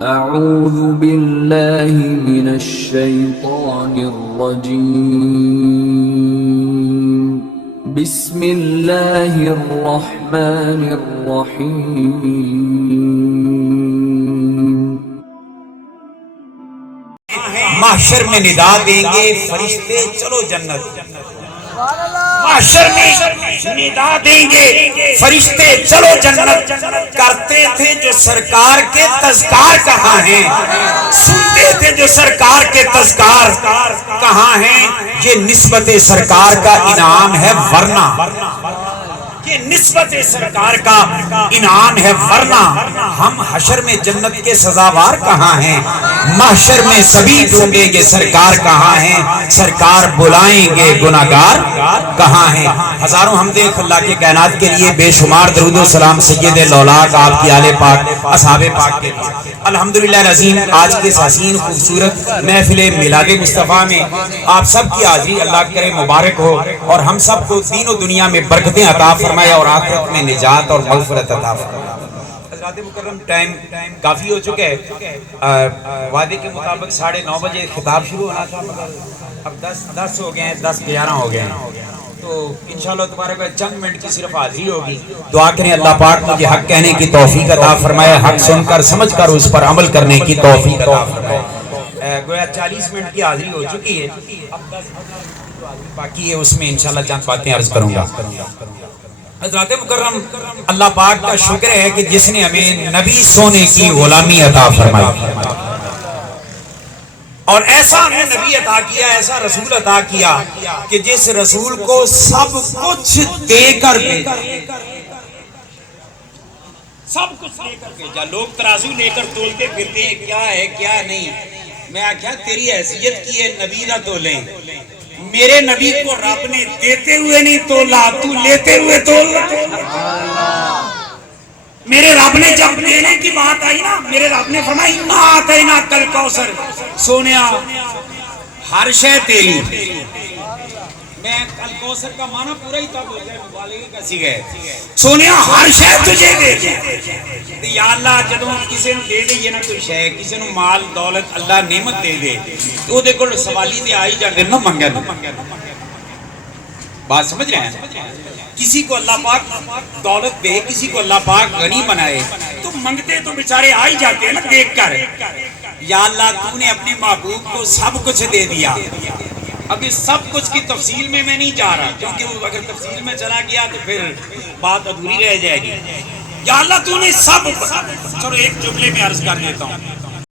أعوذ بالله من الشيطان الرجيم بسم الله الرحمن الرحيم محشر میں ندا دیں گے فرشتے چلو جنت. محشر میں ندا دیں گے فرشتے چلو جنت. کرتے تھے جو سرکار کے تذکار کہاں ہیں, سنتے تھے جو سرکار کے تذکار کہاں ہیں. یہ نسبت سرکار کا انعام ہے ورنہ, یہ نسبت سرکار کا انعام ہے ورنہ ہم حشر میں جنت کے سزاوار کہاں ہیں. محشر میں سبھی ڈھونڈیں گے سرکار کہاں ہیں, سرکار بلائیں گے گناہگار کہاں ہیں. ہزاروں حمدیں اللہ کے کائنات کے لیے, بے شمار درود و سلام سید الاولیاء آپ کی آل پاک اصحاب پاک کے لیے. الحمدللہ العظیم, آج کے حسین خوبصورت محفل میلاد مصطفیٰ میں آپ سب کی حاضری اللہ کرے مبارک ہو, اور ہم سب کو دین و دنیا میں برکتیں عطا فرمائے اور آخرت میں نجات اور مغفرت عطا فرمائے. حضرات مکرم, ٹائم کافی ہو چکے ہے. وعدے کے مطابق 9:30 بجے خطاب شروع ہونا تھا, مگر اب 10 ہو گئے ہیں, 10:11 ہو گئے ہیں. تو انشاءاللہ تبارک و چند منٹ کی صرف حاضری ہوگی. دعا کریں اللہ پاک مجھے حق کہنے کی توفیق عطا فرمائے, حق سن کر سمجھ کر اس پر عمل کرنے کی توفیق عطا فرمائے. گویا 40 منٹ کی حاضری ہو چکی ہے, اب 10 باقی ہے, اس میں انشاءاللہ چند باتیں عرض کروں گا. حضرات مکرم, اللہ پاک کا شکر ہے کہ جس نے ہمیں نبی سونے کی غلامی عطا فرمائی, اور ایسا ہمیں نبی عطا کیا, ایسا رسول عطا کیا کہ جس رسول کو سب کچھ دے کر بھیجا, سب کچھ دے کر بھیجا. لوگ ترازو لے کر تولتے پھرتے ہیں کیا ہے کیا نہیں. میں آخیا تیری حیثیت کی ہے نبی نہ تولیں, میرے نبی کو رب نے دیتے ہوئے نہیں تولا, تو لیتے ہوئے تولا. میرے رب نے جب دینے کی بات آئی نا, میرے رب نے فرمایا اِنَّا أَعْطَيْنَاكَ الْكَوْثَرَ, سونیا ہر شے تیری. میں الکوثر کا معنی پورا ہی تھا بول جائے, مبالغے کسی گئے. سونیا ہر شے تجھے دے دے. یا اللہ جدوں کسی نے دے دئیے نا کوئی شے, کسی نے مال دولت اللہ نعمت دے دے, تو دے کو سوالی دے آئی جاندے نا منگے نا. بات سمجھ رہے ہیں؟ کسی کو اللہ پاک دولت دے, کسی کو اللہ پاک غنی بنائے, تو منگتے تو بیچارے آئی جاتے ہیں نا دیکھ کر. یا اللہ تو نے اپنے محبوب کو سب کچھ دے دیا. اب اس سب کچھ کی تفصیل میں نہیں جا رہا, کیونکہ اگر تفصیل میں چلا گیا تو پھر بات ادھوری رہ جائے گی. یا اللہ تو نے سب, چلو ایک جملے میں عرض کر دیتا ہوں,